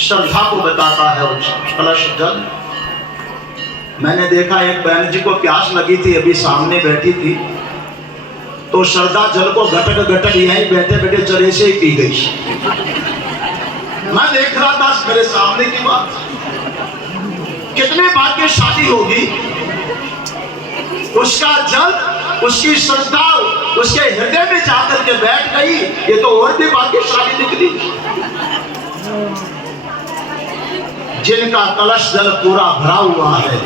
श्रद्धा को बताता है कलश जल। मैंने देखा एक बहन जी को प्यास लगी थी, अभी सामने बैठी थी, तो श्रद्धा जल को घटक घटक यहीं बैठे बैठे चरे से ही पी गई। मैं देख रहा था मेरे सामने की बात। कितने भाग्यशाली होगी, उसका जल, उसकी श्रद्धा उसके हृदय में जाकर के बैठ गई। ये तो और भी भाग्यशाली निकली। जिनका कलश जल पूरा भरा हुआ है,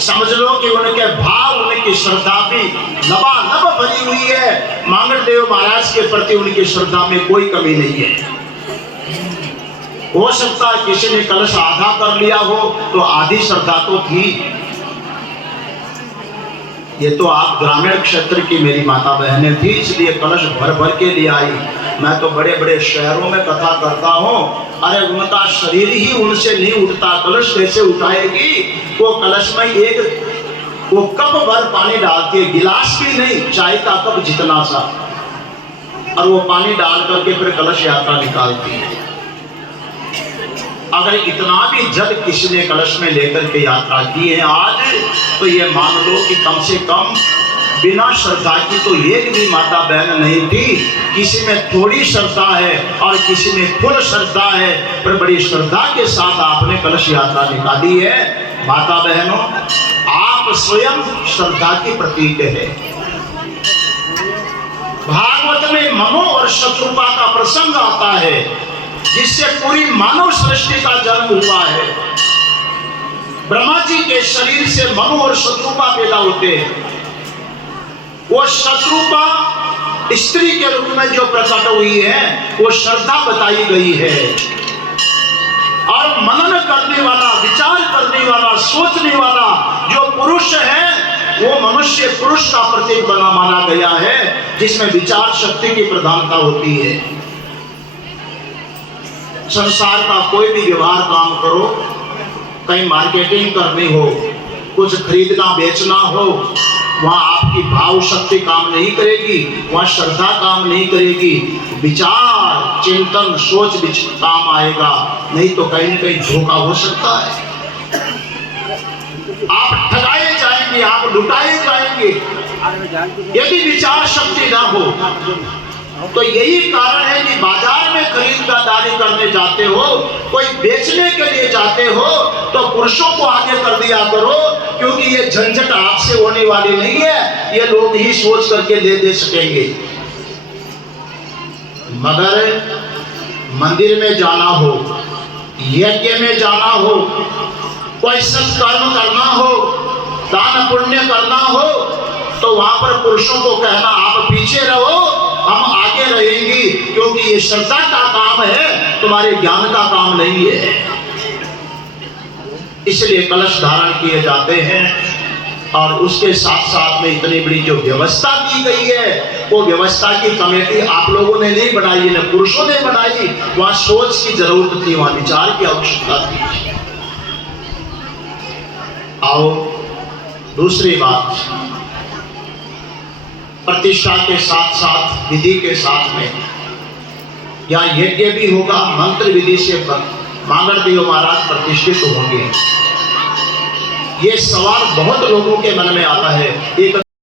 समझ लो कि उनके भाव, उनकी श्रद्धा भी लबालब भरी हुई है। मांगड़देव महाराज के प्रति उनकी श्रद्धा में कोई कमी नहीं है। हो सकता है किसी ने कलश आधा कर लिया हो, तो आधी श्रद्धा तो थी। ये तो आप ग्रामीण क्षेत्र की मेरी माता बहनें थी, इसलिए कलश भर भर के ले आई। मैं तो बड़े बड़े शहरों में कथा करता हूँ, अरे उनका शरीर ही उनसे नहीं उठता, कलश कैसे उठाएगी? वो कलश में वो कप भर पानी डालती है, गिलास भी नहीं, चाय का कप जितना सा, और वो पानी डाल करके फिर कलश यात्रा निकालती है। अगर इतना भी जल किसी ने कलश में लेकर के यात्रा की है आज, तो ये मान लो कि कम से कम बिना श्रद्धा की तो एक भी माता बहन नहीं थी। किसी में थोड़ी श्रद्धा है और किसी में फुल श्रद्धा है, पर बड़ी श्रद्धा के साथ आपने कलश यात्रा निकाली है। माता बहनों, आप स्वयं श्रद्धा की प्रतीक है। भागवत में मनो और शत्रुपा का प्रसंग आता है, जिससे पूरी मानव सृष्टि का जन्म हुआ है। ब्रह्मा जी के शरीर से मनु और शत्रुपा पैदा होते हैं। वो शत्रुपा स्त्री के रूप में जो प्रकट हुई है, वो श्रद्धा बताई गई है। और मनन करने वाला, विचार करने वाला, सोचने वाला जो पुरुष है, वो मनुष्य पुरुष का प्रतीक बना माना गया है, जिसमें विचार शक्ति की प्रधानता होती है। संसार का कोई भी व्यवहार काम करो, कहीं मार्केटिंग करनी हो, कुछ खरीदना बेचना हो, वहां आपकी भाव शक्ति काम नहीं करेगी, वहां श्रद्धा काम नहीं करेगी। विचार, चिंतन, सोच काम आएगा, नहीं तो कहीं न कहीं धोखा हो सकता है। आप ठगाए जाएंगे, आप लुटाए जाएंगे, यदि विचार शक्ति ना हो। तो यही कारण है कि बाजार में खरीदारी करने जाते हो, कोई बेचने के लिए जाते हो, तो पुरुषों को आगे कर दिया करो, क्योंकि ये झंझट आपसे होने वाली नहीं है, ये लोग ही सोच करके दे सकेंगे। मगर मंदिर में जाना हो, यज्ञ में जाना हो, कोई सत्कर्म करना हो, दान पुण्य करना हो, तो वहां पर पुरुषों को कहना आप पीछे रहो, हम आगे रहेंगी, क्योंकि ये श्रद्धा का काम है, तुम्हारे ज्ञान का काम नहीं है। इसलिए कलश धारण किए जाते हैं। और उसके साथ साथ में इतनी बड़ी जो व्यवस्था की गई है, वो व्यवस्था की कमेटी आप लोगों ने नहीं बनाई, न पुरुषों ने बनाई। वहां सोच की जरूरत थी, वहां विचार की आवश्यकता थी। आओ दूसरी बात, प्रतिष्ठा के साथ साथ विधि के साथ में यहाँ यज्ञ भी होगा, मंत्र विधि से मांगड़देव महाराज प्रतिष्ठित होंगे। ये सवाल बहुत लोगों के मन में आता है। एक